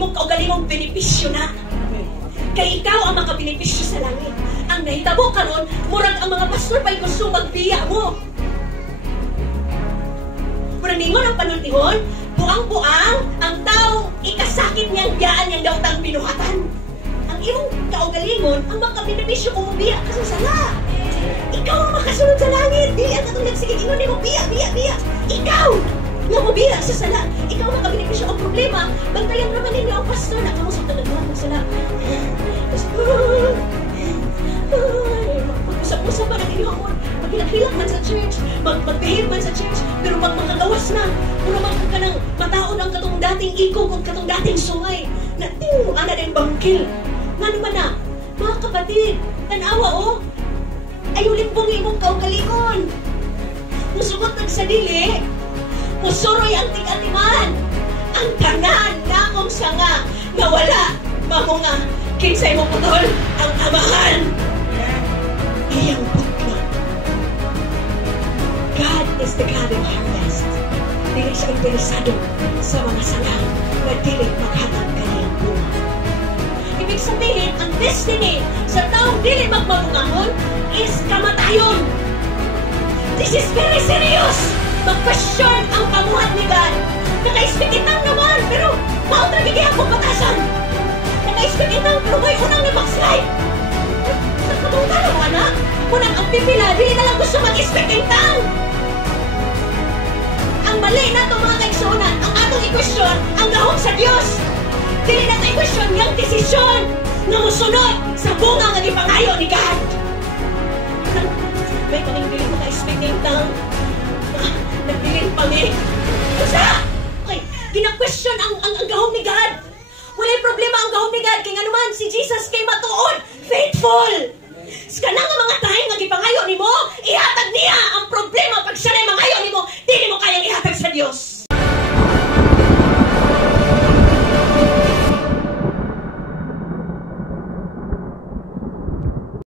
imong kaugalingong benepisyo na. Kay ikaw ang makabenepisyo sa langit. Ang nahitabo karon, murag ang mga pastor pa'y gusto magbiya mo. Murag ningon ang panultihon, buang-buang ang tao ikasakit niyang biyaan niyang dautang binuhatan. Ang imong kaugalingon ang makabenepisyo kung mabiya ka sa sala. Ikaw ang makasunod sa langit. Di ang katong nagsigit ingon ni mo biya. Ikaw nga mo biya sa sala. Ikaw ang makabenepisyo. Ang problema, bantayan naman ninyo ang pastor na kamusap talaga ng sala. Mag-usap-usap pa ng inyong amor. Mag-hilak-hilak man sa church. Mag-behave man sa church. Pero pag makagawas na, kung naman ka nang mataon ang katong dating iko, kung katong dating sungay, na ting, ana din bangkil. Nga naman na, mga kapatid, tanawa o, ayulin pong imong kaugalingon. Musugot nagsadili, musuroy ang tig-atiman. Ang tanan na akong sanga, nga wala, mamo nga, kinsay mo putol, ang amahan. Iyang putla. God is the God of harvest. Dili siya interesado sa mga sanga na dili maghatag kaniyang bunga. Ibig sabihin, ang destiny sa taong dili magmamungahon is kamatayon. This is very serious. Mag-question ang pamuhat ni God. Naka-expectitang naman, pero mautragigyan kong batasan. Naka-expectitang, pero may unang na backslide. Nagpatungka na mo, anak. Unang ang pipila, dili na lang gusto mag-expectitang. Ang mali na itong mga kaigsunan, ang atong i-question, ang gahom sa Diyos. Dili na tayo question yung desisyon na musunod sa bunga nga ipangayo ni God. May kaming dili mo ka-expecting tang nagbilin pami. Usa! Okay, gina-question ang gahom ni God. Walay problema ang gahom ni God. Kaya nga naman, si Jesus kay matuon. Faithful! Sa kanang mga time nga ipangayo ni mo, ihatag niya ang problema pag siya na ipangayo ni mo.